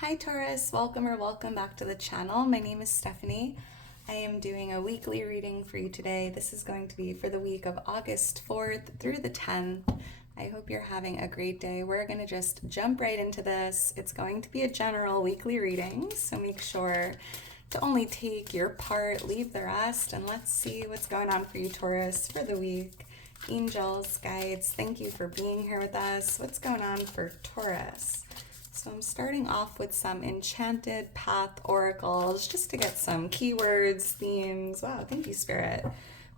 Hi Taurus, welcome or welcome back to the channel. My name is Stephanie. I am doing a weekly reading for you today. This is going to be for the week of August 4th through the 10th. I hope you're having a great day. We're going to just jump right into this. It's going to be a general weekly reading, so make sure to only take your part, leave the rest, and let's see what's going on for you, Taurus, for the week. Angels, guides, thank you for being here with us. What's going on for Taurus? So I'm starting off with some Enchanted Path oracles just to get some keywords, themes. Wow, thank you, Spirit.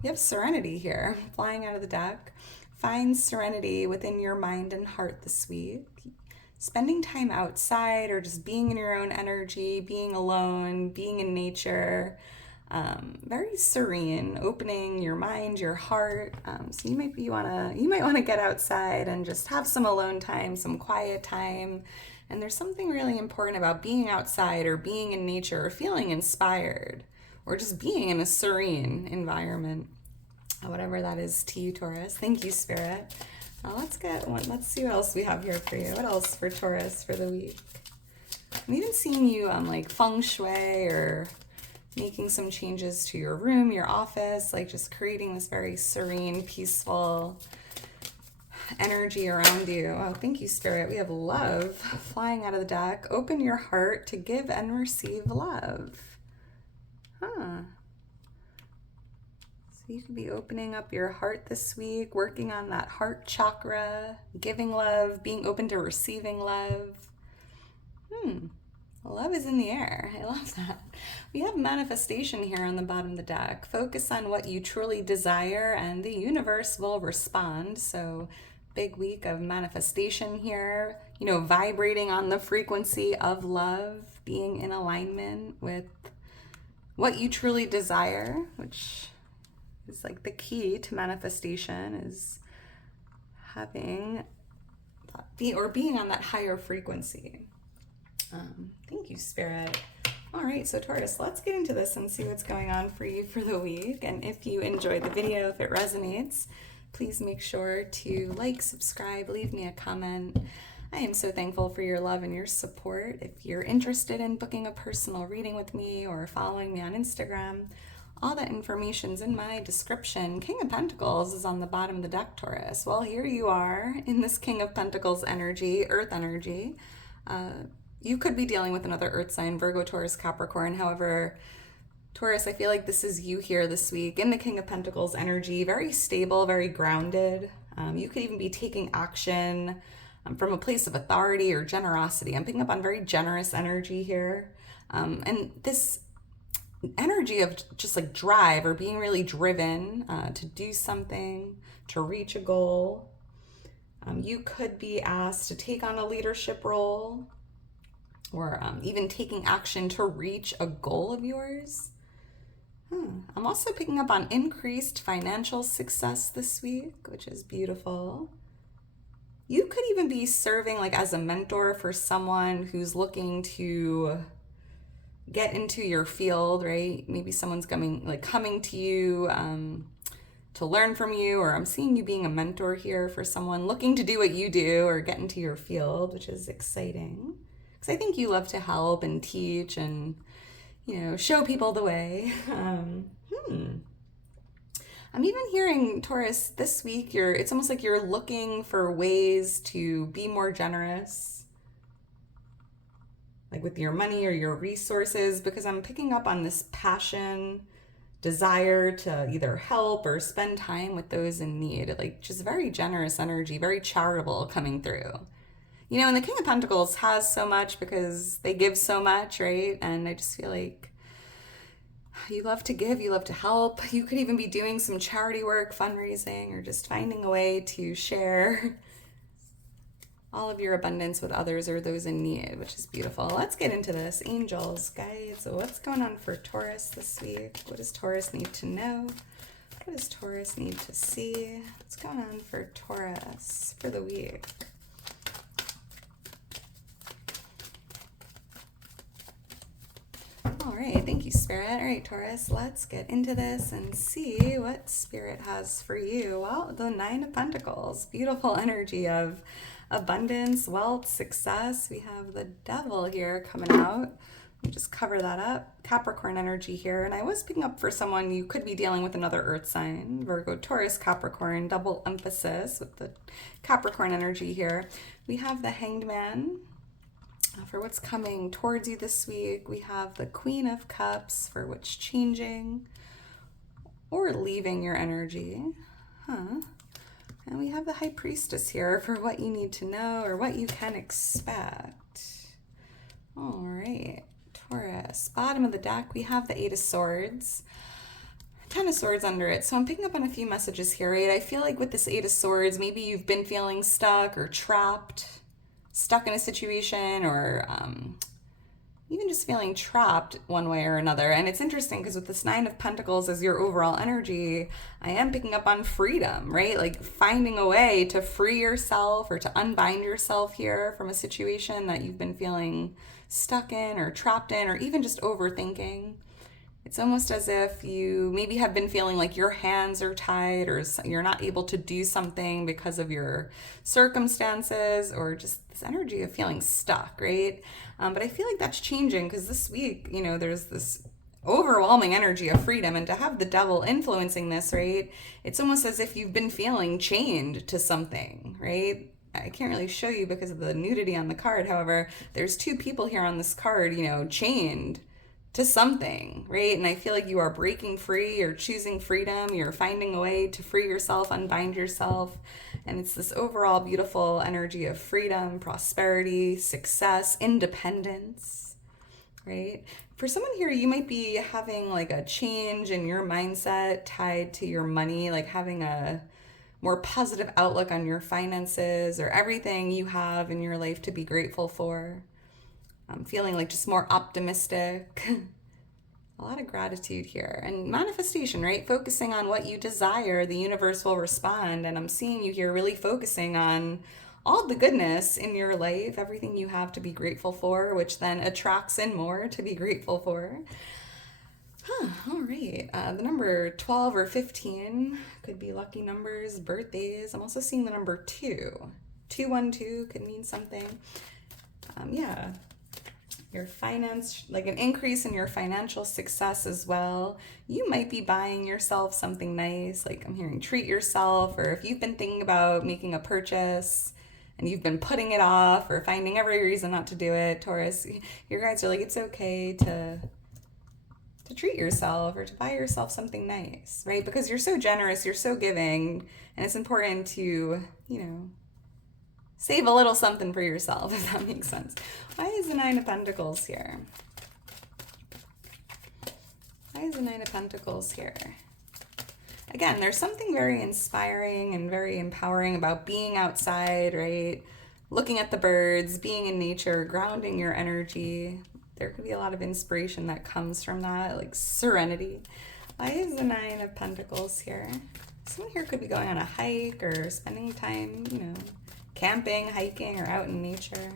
We have serenity here, flying out of the deck. Find serenity within your mind and heart this week. Spending time outside or just being in your own energy, being alone, being in nature. Very serene, opening your mind, your heart. So you might want to get outside and just have some alone time, some quiet time. And there's something really important about being outside or being in nature or feeling inspired or just being in a serene environment, whatever that is to you, Taurus. Thank you, Spirit. Let's see what else we have here for you. What else for Taurus for the week? I'm even seeing you like feng shui or making some changes to your room, your office, like just creating this very serene, peaceful energy around you. Oh, thank you, Spirit. We have love flying out of the deck. Open your heart to give and receive love. So you could be opening up your heart this week, working on that heart chakra, giving love, being open to receiving love. Love is in the air. I love that. We have manifestation here on the bottom of the deck. Focus on what you truly desire and the universe will respond. So big week of manifestation here, vibrating on the frequency of love, being in alignment with what you truly desire, which is like the key to manifestation, is having being on that higher frequency. Thank you, Spirit. All right, so Taurus, let's get into this and see what's going on for you for the week. And if you enjoyed the video, if it resonates, please make sure to like, subscribe, leave me a comment. I am so thankful for your love and your support. If you're interested in booking a personal reading with me or following me on Instagram, all that information's in my description. King of Pentacles is on the bottom of the deck, Taurus. Well, here you are in this King of Pentacles energy, Earth energy. You could be dealing with another Earth sign, Virgo, Taurus, Capricorn. However, Taurus, I feel like this is you here this week in the King of Pentacles energy, very stable, very grounded. You could even be taking action from a place of authority or generosity. I'm picking up on very generous energy here. And this energy of just like drive or being really driven to do something, to reach a goal. You could be asked to take on a leadership role or even taking action to reach a goal of yours. I'm also picking up on increased financial success this week, which is beautiful. You could even be serving like as a mentor for someone who's looking to get into your field, right? Maybe someone's coming to you to learn from you, or I'm seeing you being a mentor here for someone looking to do what you do or get into your field, which is exciting. Because I think you love to help and teach and show people the way. I'm even hearing, Taurus, this week, it's almost like you're looking for ways to be more generous, like with your money or your resources, because I'm picking up on this passion, desire to either help or spend time with those in need, like just very generous energy, very charitable coming through. And the King of Pentacles has so much because they give so much, right? And I just feel like you love to give, you love to help. You could even be doing some charity work, fundraising, or just finding a way to share all of your abundance with others or those in need, which is beautiful. Let's get into this. Angels, guides, what's going on for Taurus this week? What does Taurus need to know? What does Taurus need to see? What's going on for Taurus for the week? All right, thank you, Spirit. All right, Taurus, let's get into this and see what Spirit has for you. Well, the Nine of Pentacles, beautiful energy of abundance, wealth, success. We have the devil here coming out. Let me just cover that up. Capricorn energy here. And I was picking up for someone, you could be dealing with another earth sign. Virgo, Taurus, Capricorn, double emphasis with the Capricorn energy here. We have the Hanged Man for what's coming towards you this week. We have the Queen of Cups for what's changing or leaving your energy. And we have the High Priestess here for what you need to know or what you can expect. All right. Taurus, bottom of the deck, we have the Eight of Swords, Ten of Swords under it. So I'm picking up on a few messages here, right? I feel like with this Eight of Swords, maybe you've been feeling stuck or trapped, stuck in a situation, or even just feeling trapped one way or another. And it's interesting because with this Nine of Pentacles as your overall energy, I am picking up on freedom, right? Like finding a way to free yourself or to unbind yourself here from a situation that you've been feeling stuck in or trapped in, or even just overthinking. It's almost as if you maybe have been feeling like your hands are tied or you're not able to do something because of your circumstances, or just this energy of feeling stuck, right? But I feel like that's changing because this week, you know, there's this overwhelming energy of freedom, and to have the devil influencing this, right? It's almost as if you've been feeling chained to something, right? I can't really show you because of the nudity on the card. However, there's two people here on this card, you know, chained to something, right? And I feel like you are breaking free, you're choosing freedom, you're finding a way to free yourself, unbind yourself. And it's this overall beautiful energy of freedom, prosperity, success, independence, right? For someone here, you might be having like a change in your mindset tied to your money, like having a more positive outlook on your finances or everything you have in your life to be grateful for. I'm feeling like just more optimistic. A lot of gratitude here. And manifestation, right? Focusing on what you desire, the universe will respond. And I'm seeing you here really focusing on all the goodness in your life, everything you have to be grateful for, which then attracts in more to be grateful for. All right. The number 12 or 15 could be lucky numbers, birthdays. I'm also seeing the number 2. 212 could mean something. Yeah. Your finance, like an increase in your financial success as well. You might be buying yourself something nice, like I'm hearing treat yourself, or if you've been thinking about making a purchase and you've been putting it off or finding every reason not to do it, Taurus, your guides are like, it's okay to treat yourself or to buy yourself something nice, right? Because you're so generous, you're so giving, and it's important to, you know, save a little something for yourself, if that makes sense. Why is the Nine of Pentacles here? Why is the Nine of Pentacles here? Again, there's something very inspiring and very empowering about being outside, right? Looking at the birds, being in nature, grounding your energy. There could be a lot of inspiration that comes from that, like serenity. Why is the Nine of Pentacles here? Someone here could be going on a hike or spending time, you know, camping, hiking, or out in nature.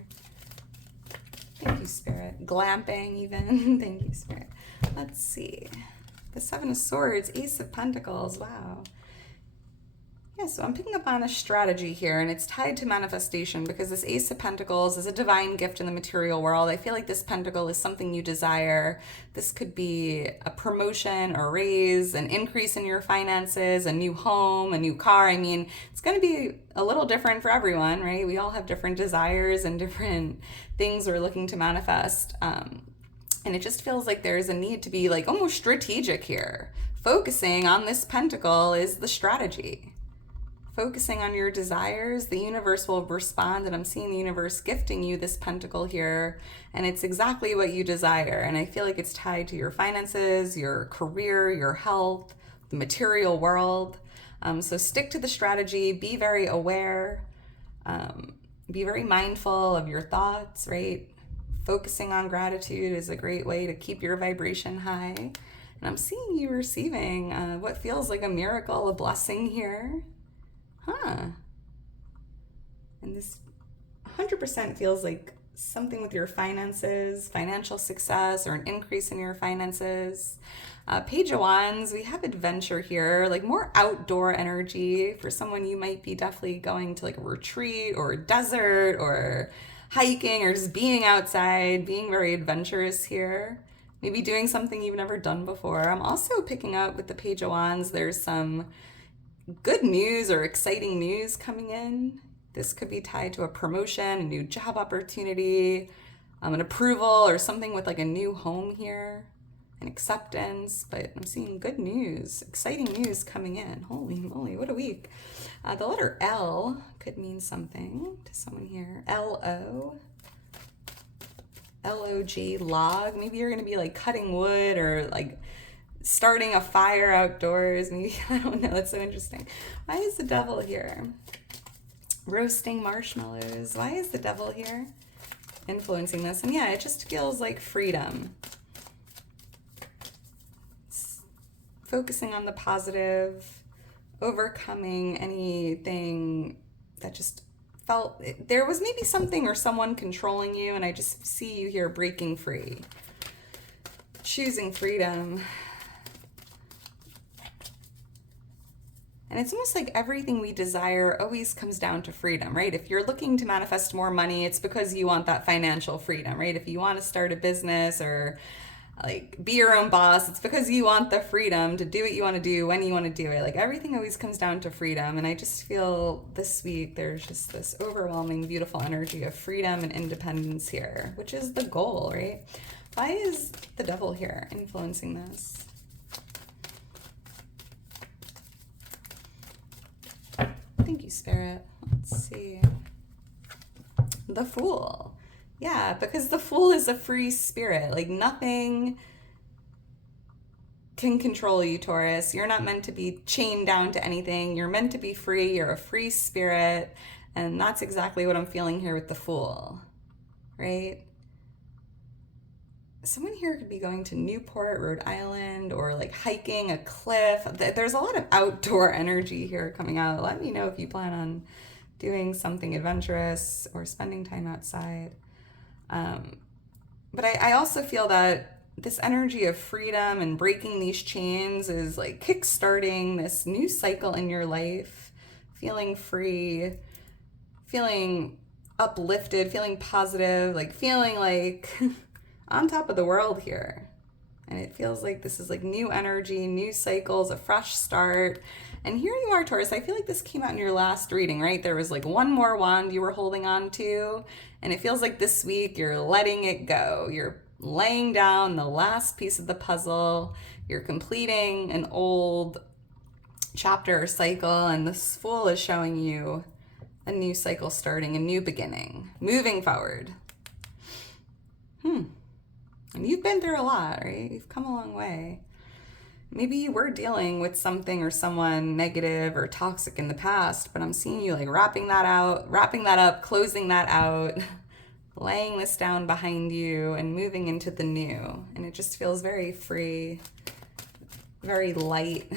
Thank you, Spirit. Glamping, even. Thank you, Spirit. Let's see. The Seven of Swords, Ace of Pentacles. Wow. Yeah, so I'm picking up on a strategy here, and it's tied to manifestation because this Ace of Pentacles is a divine gift in the material world. I feel like this pentacle is something you desire. This could be a promotion, a raise, an increase in your finances, a new home, a new car. I mean, it's going to be a little different for everyone, right? We all have different desires and different things we're looking to manifest. And it just feels like there's a need to be like almost strategic here. Focusing on this pentacle is the strategy. Focusing on your desires, the universe will respond, and I'm seeing the universe gifting you this pentacle here, and it's exactly what you desire. And I feel like it's tied to your finances, your career, your health, the material world. So stick to the strategy, be very aware, be very mindful of your thoughts, right? Focusing on gratitude is a great way to keep your vibration high. And I'm seeing you receiving what feels like a miracle, a blessing here. And this 100% feels like something with your finances, financial success, or an increase in your finances. Page of Wands, we have adventure here, like more outdoor energy. For someone, you might be definitely going to like a retreat or a desert or hiking or just being outside, being very adventurous here. Maybe doing something you've never done before. I'm also picking up with the Page of Wands, there's some good news or exciting news coming in. This could be tied to a promotion, a new job opportunity, an approval, or something with like a new home here, an acceptance. But I'm seeing good news, exciting news coming in. Holy moly, what a week. The letter L could mean something to someone here. L-O. L-O-G, log. Maybe you're going to be like cutting wood or like starting a fire outdoors. Maybe, I don't know. That's so interesting. Why is the devil here? Roasting marshmallows. Why is the devil here influencing this? And yeah, it just feels like freedom. It's focusing on the positive, overcoming anything that just felt there was maybe something or someone controlling you, and I just see you here breaking free, choosing freedom. And it's almost like everything we desire always comes down to freedom, right? If you're looking to manifest more money, it's because you want that financial freedom, right? If you want to start a business or like be your own boss, it's because you want the freedom to do what you want to do when you want to do it. Like everything always comes down to freedom. And I just feel this week there's just this overwhelming, beautiful energy of freedom and independence here, which is the goal, right? Why is the devil here influencing this? Thank you, Spirit. Let's see. The Fool. Yeah, because the Fool is a free spirit. Like nothing can control you, Taurus. You're not meant to be chained down to anything. You're meant to be free. You're a free spirit. And that's exactly what I'm feeling here with the Fool, right? Someone here could be going to Newport, Rhode Island, or like hiking a cliff. There's a lot of outdoor energy here coming out. Let me know if you plan on doing something adventurous or spending time outside. But I also feel that this energy of freedom and breaking these chains is like kickstarting this new cycle in your life, feeling free, feeling uplifted, feeling positive, like feeling like on top of the world here. And it feels like this is like new energy, new cycles, a fresh start. And here you are, Taurus. I feel like this came out in your last reading, right? There was like one more wand you were holding on to. And it feels like this week you're letting it go. You're laying down the last piece of the puzzle. You're completing an old chapter or cycle. And this Fool is showing you a new cycle starting, a new beginning, moving forward. And you've been through a lot, right? You've come a long way. Maybe you were dealing with something or someone negative or toxic in the past, but I'm seeing you like wrapping that up, closing that out, laying this down behind you and moving into the new. And it just feels very free, very light.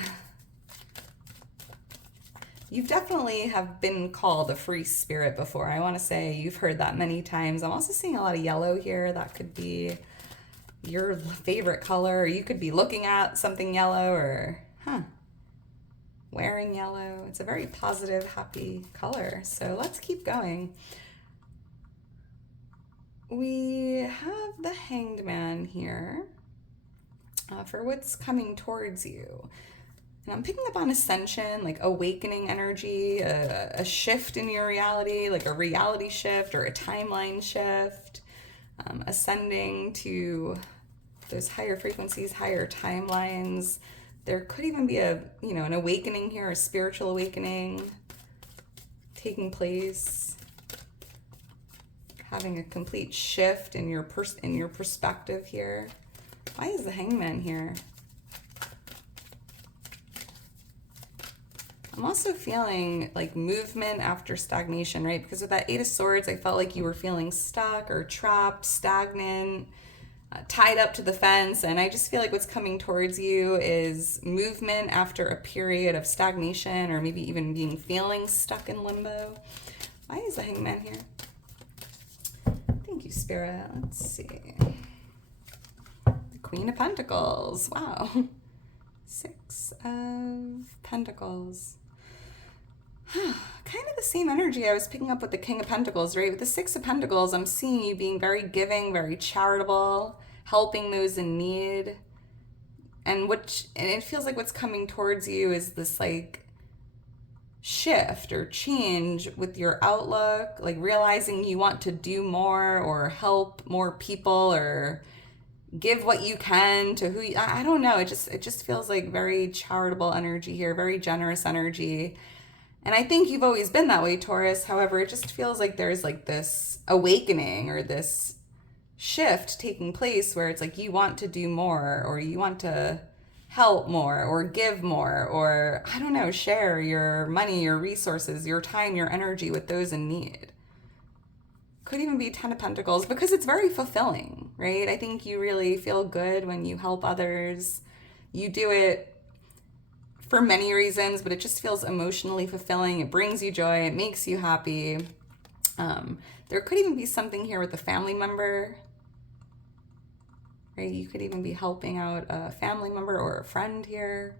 You definitely have been called a free spirit before. I want to say you've heard that many times. I'm also seeing a lot of yellow here. That could be your favorite color, or you could be looking at something yellow or wearing yellow. It's a very positive, happy color. So let's keep going. We have the Hanged Man here for what's coming towards you. And I'm picking up on ascension, like awakening energy, a shift in your reality, like a reality shift or a timeline shift, ascending to those higher frequencies, higher timelines. There could even be an awakening here, a spiritual awakening taking place, having a complete shift in your perspective here. Why is the Hanged Man here? I'm also feeling like movement after stagnation, right? Because with that Eight of Swords, I felt like you were feeling stuck or trapped, stagnant, tied up to the fence. And I just feel like what's coming towards you is movement after a period of stagnation or maybe even feeling stuck in limbo. Why is the Hanged Man here? Thank you, Spirit. Let's see. Queen of Pentacles. Wow. 6 of Pentacles. Kind of the same energy I was picking up with the King of Pentacles, right? With the 6 of Pentacles, I'm seeing you being very giving, very charitable, helping those in need. And it feels like what's coming towards you is this like shift or change with your outlook, like realizing you want to do more or help more people or give what you can to who you, I don't know. It just feels like very charitable energy here, very generous energy. And I think you've always been that way, Taurus. However, it just feels like there's like this awakening or this shift taking place where it's like you want to do more or you want to help more or give more or, I don't know, share your money, your resources, your time, your energy with those in need. Could even be 10 of Pentacles because it's very fulfilling, right? I think you really feel good when you help others. You do it for many reasons, but it just feels emotionally fulfilling. It brings you joy. It makes you happy. There could even be something here with a family member, right? You could even be helping out a family member or a friend here.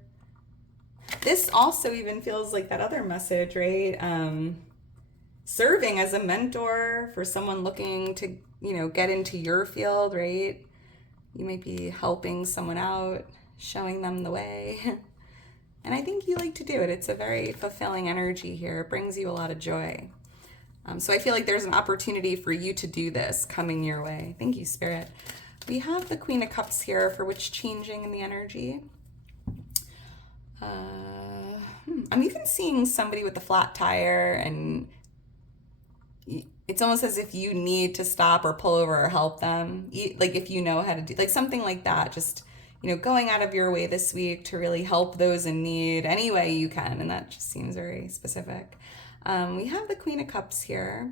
This also even feels like that other message, right? Serving as a mentor for someone looking to, get into your field, right? You might be helping someone out, showing them the way. And I think you like to do it. It's a very fulfilling energy here. It brings you a lot of joy. So I feel like there's an opportunity for you to do this coming your way. Thank you, Spirit. We have the Queen of Cups here for which changing in the energy. I'm even seeing somebody with a flat tire and it's almost as if you need to stop or pull over or help them. Like if you know how to do, like something like that, just, going out of your way this week to really help those in need any way you can. And that just seems very specific. We have the Queen of Cups here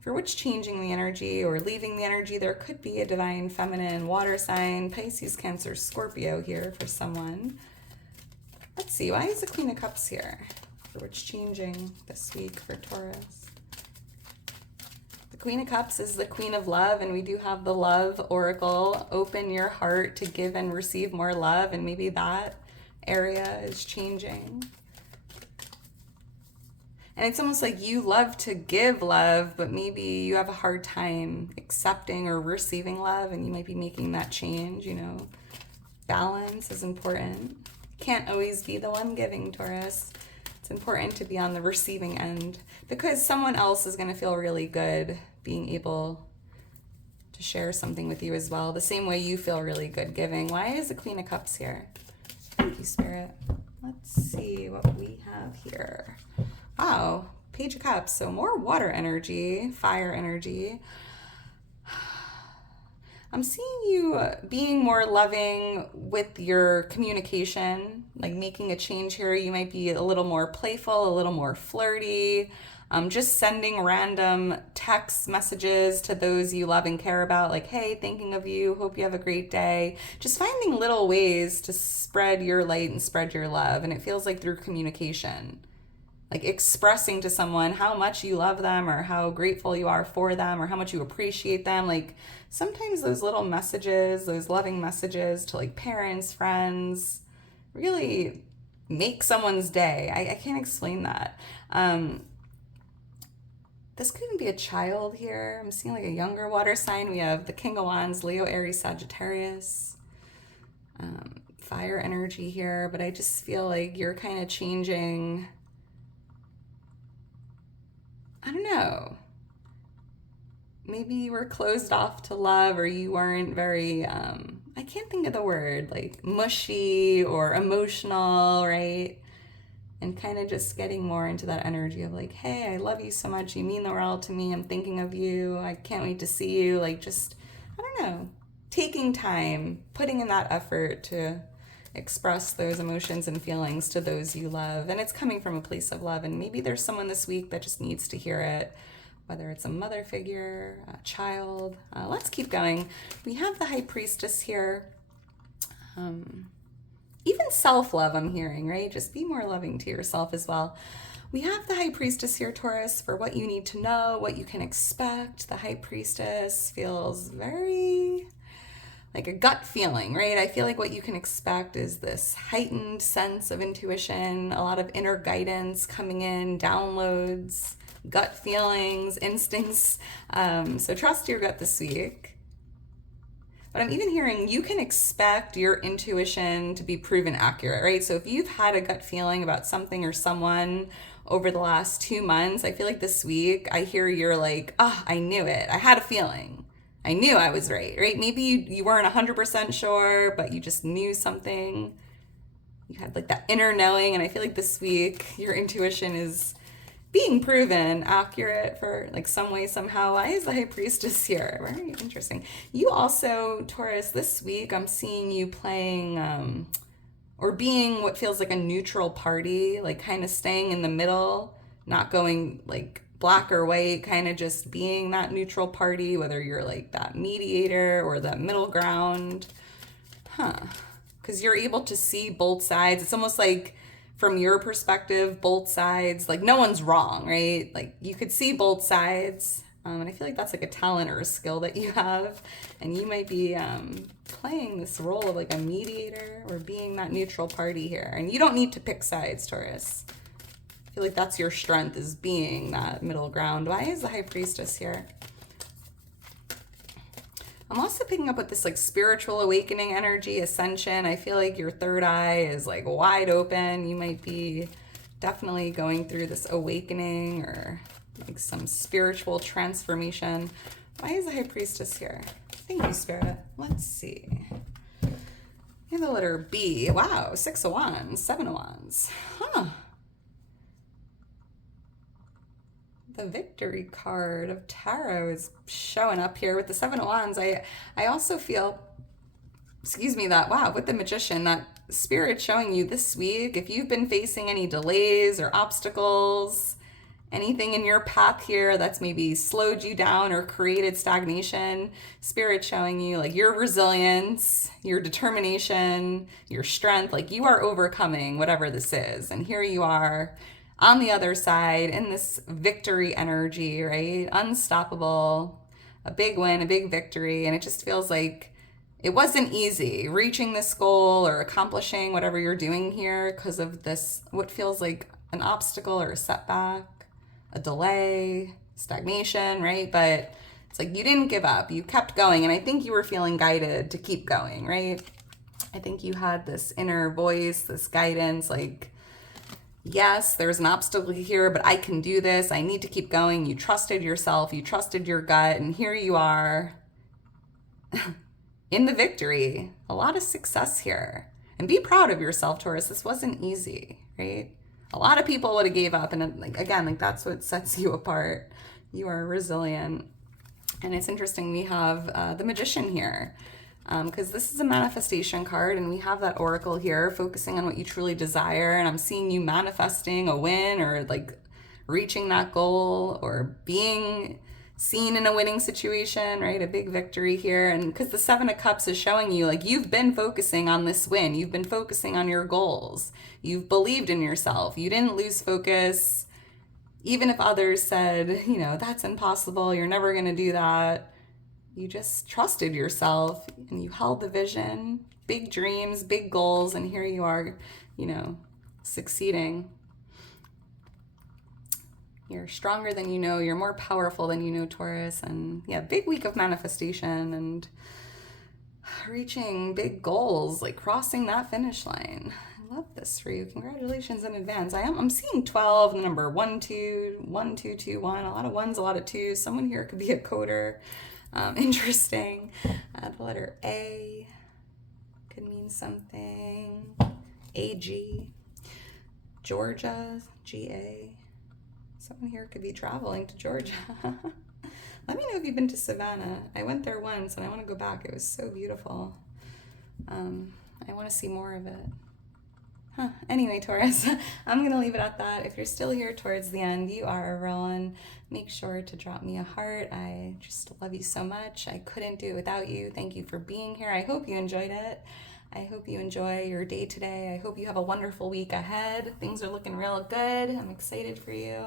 for which changing the energy or leaving the energy. There could be a divine feminine water sign, Pisces, Cancer, Scorpio here for someone. Let's see, why is the Queen of Cups here for which changing this week for Taurus? Queen of Cups is the Queen of Love, and we do have the Love Oracle. Open your heart to give and receive more love, and maybe that area is changing. And it's almost like you love to give love, but maybe you have a hard time accepting or receiving love, and you might be making that change, Balance is important. Can't always be the one giving, Taurus. It's important to be on the receiving end because someone else is going to feel really good being able to share something with you as well, the same way you feel really good giving. Why is the Queen of Cups here? Thank you, Spirit. Let's see what we have here. Wow, Page of Cups. So more water energy, fire energy. I'm seeing you being more loving with your communication, like making a change here. You might be a little more playful, a little more flirty, just sending random text messages to those you love and care about, like, hey, thinking of you, hope you have a great day. Just finding little ways to spread your light and spread your love. And it feels like through communication, like expressing to someone how much you love them or how grateful you are for them or how much you appreciate them. Like sometimes those little messages, those loving messages to like parents, friends, really make someone's day. I can't explain that. This could even be a child here. I'm seeing like a younger water sign. We have the King of Wands, Leo, Aries, Sagittarius. Fire energy here, but I just feel like you're kind of changing. I don't know. Maybe you were closed off to love or you weren't very, I can't think of the word, like mushy or emotional, right? And kind of just getting more into that energy of like, hey, I love you so much. You mean the world to me. I'm thinking of you. I can't wait to see you. Like just, I don't know, taking time, putting in that effort to express those emotions and feelings to those you love. And it's coming from a place of love. And maybe there's someone this week that just needs to hear it, whether it's a mother figure, a child. Let's keep going. We have the High Priestess here. Even self-love I'm hearing, right? Just be more loving to yourself as well. We have the High Priestess here, Taurus, for what you need to know, what you can expect. The High Priestess feels very like a gut feeling, right? I feel like what you can expect is this heightened sense of intuition, a lot of inner guidance coming in, downloads, gut feelings, instincts. So trust your gut this week. But I'm even hearing you can expect your intuition to be proven accurate, right? So if you've had a gut feeling about something or someone over the last 2 months, I feel like this week I hear you're like, I knew it. I had a feeling. I knew I was right? Maybe you weren't 100% sure, but you just knew something. You had like that inner knowing, and I feel like this week your intuition is being proven accurate for like some way, somehow. Why is the High Priestess here? Very interesting. You also, Taurus, this week I'm seeing you playing or being what feels like a neutral party, like kind of staying in the middle, not going like black or white, kind of just being that neutral party, whether you're like that mediator or that middle ground. Because you're able to see both sides. It's almost like from your perspective, both sides, like no one's wrong, right? Like you could see both sides. And I feel like that's like a talent or a skill that you have. And you might be playing this role of like a mediator or being that neutral party here. And you don't need to pick sides, Taurus. I feel like that's your strength, is being that middle ground. Why is the High Priestess here? I'm also picking up with this like spiritual awakening energy, ascension. I feel like your third eye is like wide open. You might be definitely going through this awakening or like some spiritual transformation. Why is the High Priestess here? Thank you, Spirit. Let's see. You have the letter B. Wow, 6 of Wands, 7 of Wands. The Victory card of Tarot is showing up here with the 7 of Wands. I also feel, that, wow, with the Magician, that Spirit showing you this week, if you've been facing any delays or obstacles, anything in your path here that's maybe slowed you down or created stagnation, Spirit showing you like your resilience, your determination, your strength, like you are overcoming whatever this is. And here you are on the other side in this victory energy, right? Unstoppable, a big win, a big victory. And it just feels like it wasn't easy reaching this goal or accomplishing whatever you're doing here because of this, what feels like an obstacle or a setback, a delay, stagnation, right? But it's like you didn't give up. You kept going. And I think you were feeling guided to keep going, right? I think you had this inner voice, this guidance, like, yes, there's an obstacle here, but I can do this. I need to keep going. You trusted yourself. You trusted your gut. And here you are in the victory. A lot of success here. And be proud of yourself, Taurus. This wasn't easy, right? A lot of people would have gave up. And like, again, like that's what sets you apart. You are resilient. And it's interesting. We have the Magician here. Because this is a manifestation card, and we have that oracle here focusing on what you truly desire. And I'm seeing you manifesting a win or like reaching that goal or being seen in a winning situation, right? A big victory here. And because the 7 of Cups is showing you like you've been focusing on this win. You've been focusing on your goals. You've believed in yourself. You didn't lose focus. Even if others said, that's impossible. You're never going to do that. You just trusted yourself and you held the vision, big dreams, big goals, and here you are, succeeding. You're stronger than you know. You're more powerful than you know, Taurus. And yeah, big week of manifestation and reaching big goals, like crossing that finish line. I love this for you. Congratulations in advance. I'm seeing 12, the number 1, 2, 1, 2, 2, 1. A lot of ones, a lot of twos. Someone here could be a coder. Interesting. The letter A could mean something. AG. Georgia. GA. Someone here could be traveling to Georgia. Let me know if you've been to Savannah. I went there once and I want to go back. It was so beautiful. I want to see more of it. Anyway, Taurus, I'm going to leave it at that. If you're still here towards the end, you are a real one. Make sure to drop me a heart. I just love you so much. I couldn't do it without you. Thank you for being here. I hope you enjoyed it. I hope you enjoy your day today. I hope you have a wonderful week ahead. Things are looking real good. I'm excited for you.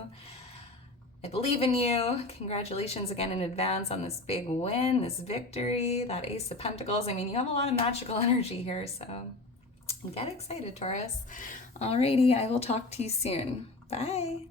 I believe in you. Congratulations again in advance on this big win, this victory, that Ace of Pentacles. I mean, you have a lot of magical energy here, so get excited, Taurus. Alrighty, I will talk to you soon. Bye.